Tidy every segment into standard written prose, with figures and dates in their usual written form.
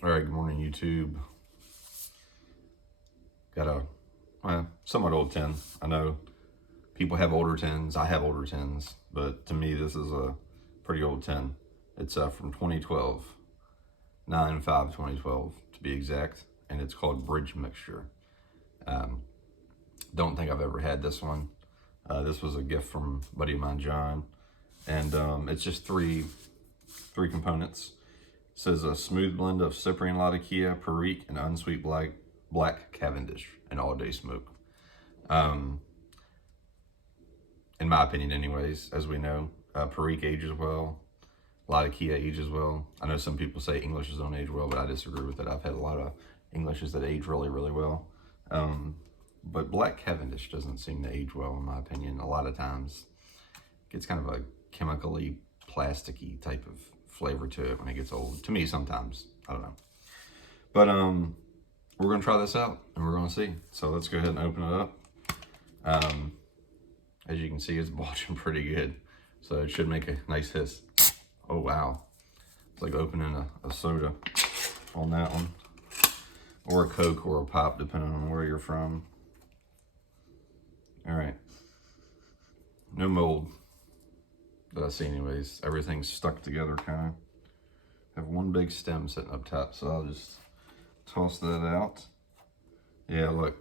All right, good morning, YouTube. Got a somewhat old tin. I know people have older tins. I have older tins, but to me, this is a pretty old tin. It's from 2012, 9/5/2012 to be exact, and it's called Bridge Mixture. Um, don't think I've ever had this one. This was a gift from a buddy of mine, John, and it's just three components. It says a smooth blend of Cyprian Latakia, Perique, and unsweet black Cavendish, and all-day smoke. In my opinion, anyways, as we know, Perique ages well, Latakia ages well. I know some people say Englishes don't age well, but I disagree with it. I've had a lot of Englishes that age really, really well. But black Cavendish doesn't seem to age well, in my opinion. A lot of times it gets kind of a chemically plasticky type of flavor to it when it gets old. To me, sometimes. I don't know. But we're going to try this out, and we're going to see. So let's go ahead and open it up. As you can see, it's bulging pretty good. So it should make a nice hiss. Oh, wow. It's like opening a soda on that one. Or a Coke or a pop, depending on where you're from. All right. No mold that I see anyways. Everything's stuck together kind of. Have one big stem sitting up top, so I'll just toss that out. Yeah, look.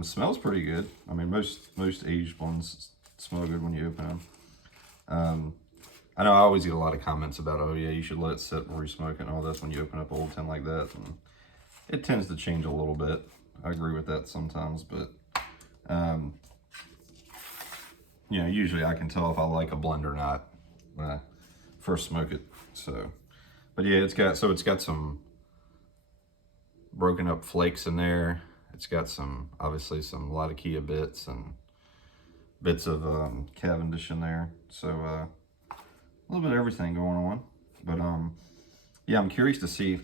Smells pretty good. I mean, most aged ones smell good when you open them. I know I always get a lot of comments about, oh yeah, you should let it sit before you smoke it and all this when you open up an old tin like that. And it tends to change a little bit. I agree with that sometimes, but you know, usually I can tell if I like a blend or not when I first smoke it. So, but yeah, it's got some broken up flakes in there. It's got some, obviously some Latakia bits and bits of Cavendish in there. So a little bit of everything going on. But yeah, I'm curious to see.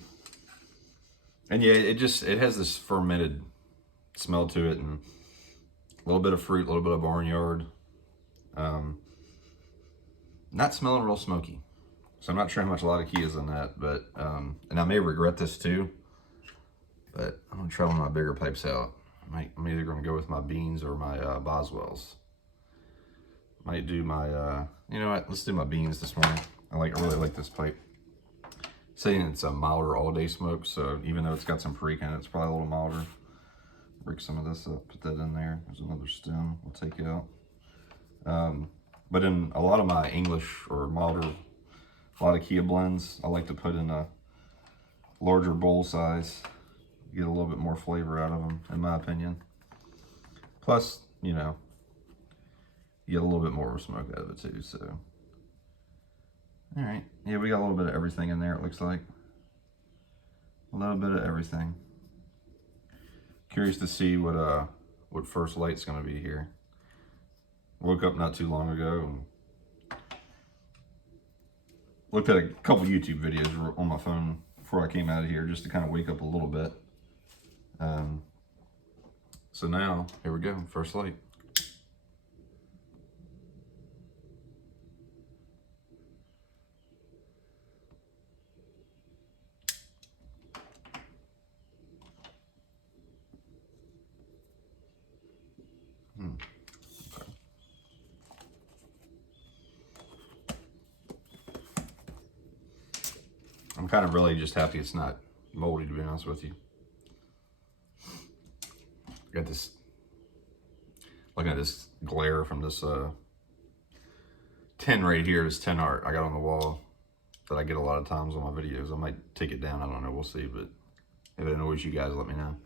And yeah, it has this fermented smell to it, and a little bit of fruit, a little bit of barnyard. Not smelling real smoky. So I'm not sure how much Latakia is in that, but and I may regret this too. But I'm gonna try one of my bigger pipes out. I'm either gonna go with my beans or my Boswells. Might do my, you know what? Let's do my beans this morning. I really like this pipe. Saying it's a milder all-day smoke, so even though it's got some Perique in it, it's probably a little milder. Break some of this up, put that in there. There's another stem we'll take out. But in a lot of my English or milder Latakia blends, I like to put in a larger bowl size. Get a little bit more flavor out of them, in my opinion. Plus, you know, you get a little bit more smoke out of it too, so. All right, yeah, we got a little bit of everything in there, it looks like. A little bit of everything. Curious to see what first light's gonna be here. Woke up not too long ago and looked at a couple YouTube videos on my phone before I came out of here just to kind of wake up a little bit. So now, here we go, first light. Okay. I'm kind of really just happy it's not moldy, to be honest with you. Got this, looking at this glare from this tin right here, this tin art I got on the wall that I get a lot of times on my videos. I might take it down, I don't know, we'll see, but if it annoys you guys, let me know.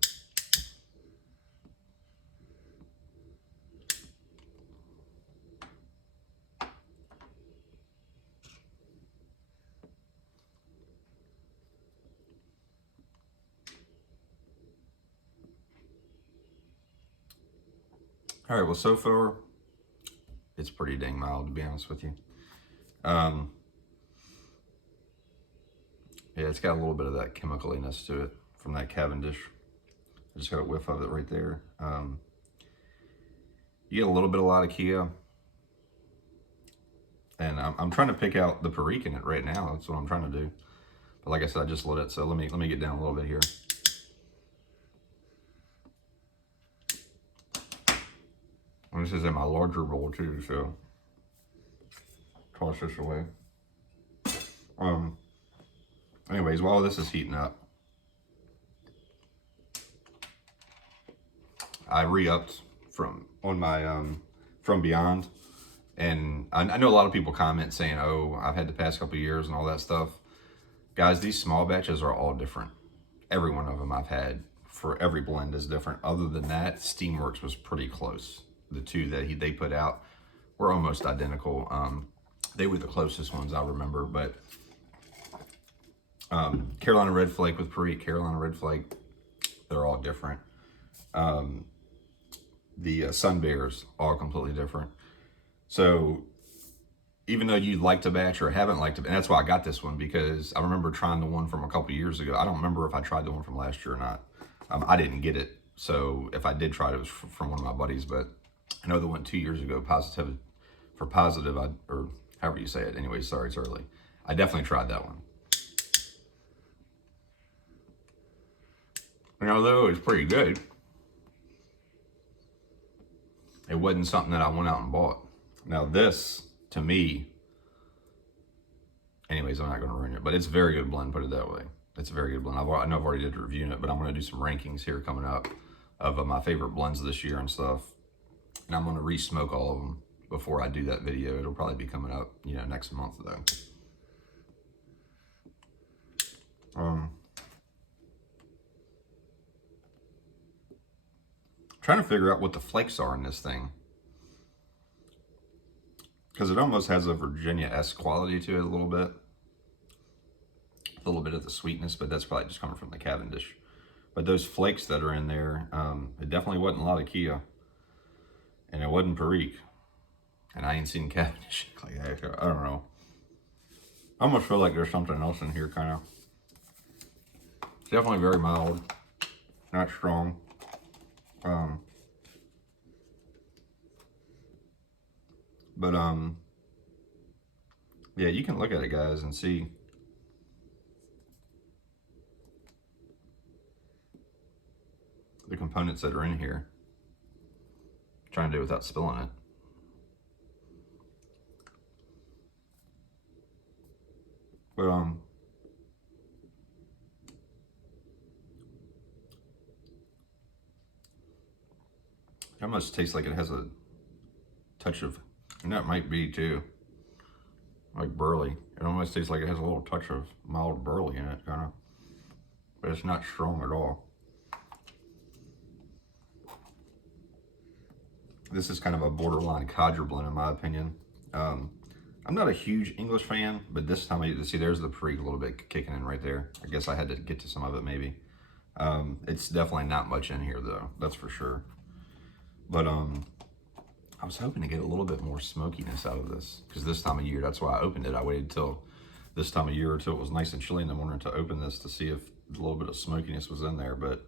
All right, well, so far, it's pretty dang mild, to be honest with you. Yeah, it's got a little bit of that chemicaliness to it from that Cavendish. I just got a whiff of it right there. You get a little bit of Latakia. And I'm trying to pick out the Perique in it right now. That's what I'm trying to do. But like I said, I just lit it, so let me get down a little bit here. And this is in my larger bowl too, so toss this away. Anyways, while this is heating up, I re-upped from Beyond, and I know a lot of people comment saying, "Oh, I've had the past couple of years and all that stuff." Guys, these small batches are all different. Every one of them I've had for every blend is different. Other than that, Steamworks was pretty close. The two that they put out were almost identical. They were the closest ones I remember, but Carolina Red Flake with Perique, Carolina Red Flake, they're all different. The Sun Bears, all completely different. So even though you liked a batch or haven't liked it, and that's why I got this one, because I remember trying the one from a couple years ago. I don't remember if I tried the one from last year or not. I didn't get it, so if I did try it, it was from one of my buddies, but I know the one 2 years ago, Positive, or however you say it. Anyway, sorry, it's early. I definitely tried that one. And although it was pretty good, it wasn't something that I went out and bought. Now this, to me, anyways, I'm not going to ruin it, but it's a very good blend, put it that way. It's a very good blend. I know I've already did a review in it, but I'm going to do some rankings here coming up of my favorite blends this year and stuff. And I'm going to re-smoke all of them before I do that video. It'll probably be coming up, next month though. Trying to figure out what the flakes are in this thing, because it almost has a Virginia-esque quality to it a little bit of the sweetness, but that's probably just coming from the Cavendish. But those flakes that are in there, it definitely wasn't a lot of Kia, and it wasn't Perique, and I ain't seen Cavendish. Like, I don't know. I almost feel like there's something else in here, kind of. It's definitely very mild, not strong. Yeah, you can look at it, guys, and see. The components that are in here. I'm trying to do it without spilling it. But it almost tastes like it has a touch of, and that might be too, like burley. It almost tastes like it has a little touch of mild burley in it, kind of. But it's not strong at all. This is kind of a borderline codger blend in my opinion. I'm not a huge English fan, but this time I see there's the Perique a little bit kicking in right there. I guess I had to get to some of it maybe. It's definitely not much in here though, that's for sure. But I was hoping to get a little bit more smokiness out of this, because this time of year, that's why I opened it. I waited till this time of year until it was nice and chilly in the morning to open this to see if a little bit of smokiness was in there. But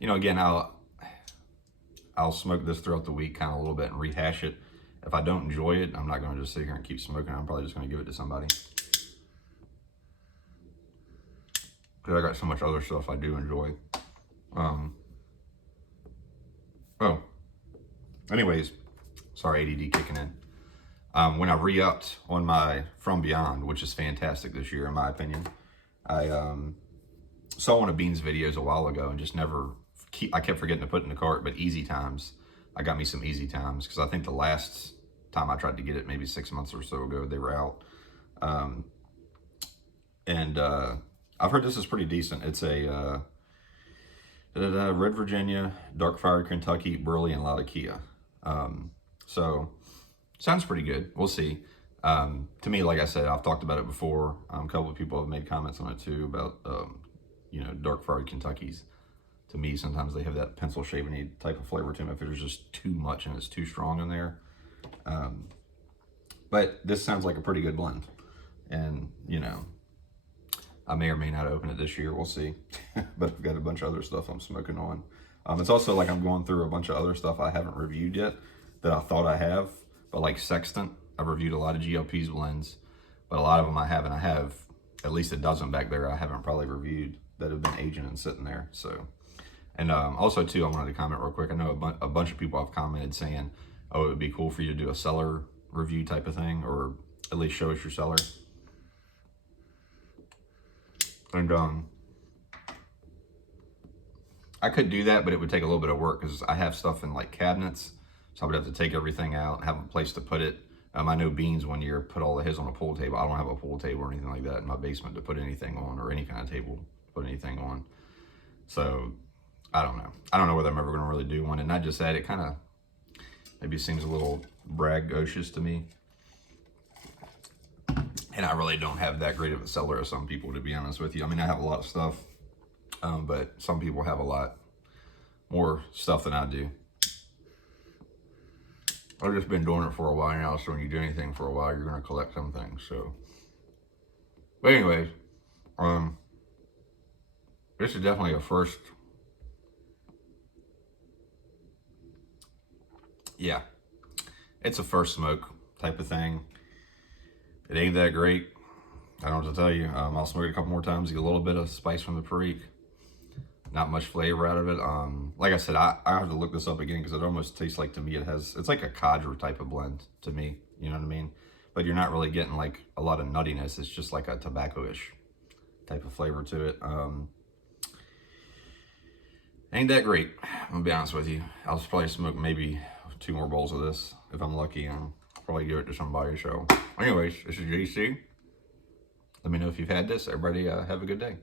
again, I'll smoke this throughout the week kind of a little bit and rehash it. If I don't enjoy it, I'm not going to just sit here and keep smoking. I'm probably just going to give it to somebody, because I got so much other stuff I do enjoy. Anyways, sorry, ADD kicking in. When I re-upped on my From Beyond, which is fantastic this year in my opinion, I saw one of Bean's videos a while ago and just I kept forgetting to put it in the cart, but Easy Times, I got me some Easy Times, because I think the last time I tried to get it, maybe 6 months or so ago, they were out. I've heard this is pretty decent. It's a Red Virginia, Dark Fire Kentucky, Burley, and Latakia. So sounds pretty good. We'll see. To me, like I said, I've talked about it before. A couple of people have made comments on it too about Dark Fire Kentuckys. To me, sometimes they have that pencil shaving type of flavor to them if there's just too much and it's too strong in there. But this sounds like a pretty good blend. And, I may or may not open it this year. We'll see. But I've got a bunch of other stuff I'm smoking on. It's also like I'm going through a bunch of other stuff I haven't reviewed yet that I thought I have. But like Sextant, I've reviewed a lot of GLP's blends. but a lot of them I haven't. I have at least a dozen back there I haven't probably reviewed that have been aging and sitting there. So, and also too, I wanted to comment real quick. I know a bunch of people have commented saying, oh, it would be cool for you to do a cellar review type of thing, or at least show us your cellar. And I could do that, but it would take a little bit of work because I have stuff in like cabinets, so I would have to take everything out, have a place to put it. I know Beans one year put all of his on a pool table. I don't have a pool table or anything like that in my basement to put anything on, or any kind of table to put anything on. So I don't know. I don't know whether I'm ever going to really do one. And not just that, it kind of maybe seems a little braggadocious to me. And I really don't have that great of a cellar as some people, to be honest with you. I mean, I have a lot of stuff, but some people have a lot more stuff than I do. I've just been doing it for a while now, so when you do anything for a while, you're going to collect some things. So, but anyways, this is definitely a first. Yeah, it's a first smoke type of thing. It ain't that great. I don't know what to tell you. I'll smoke it a couple more times, get a little bit of spice from the Perique. Not much flavor out of it. Like I said, I have to look this up again because it almost tastes like, to me, it's like a Cadre type of blend to me. You know what I mean? But you're not really getting like a lot of nuttiness. It's just like a tobacco-ish type of flavor to it. Ain't that great. I'm gonna be honest with you. I'll probably smoke maybe 2 more bowls of this if I'm lucky, and I'll probably give it to somebody. So anyways, this is JC. Let me know if you've had this. Everybody have a good day.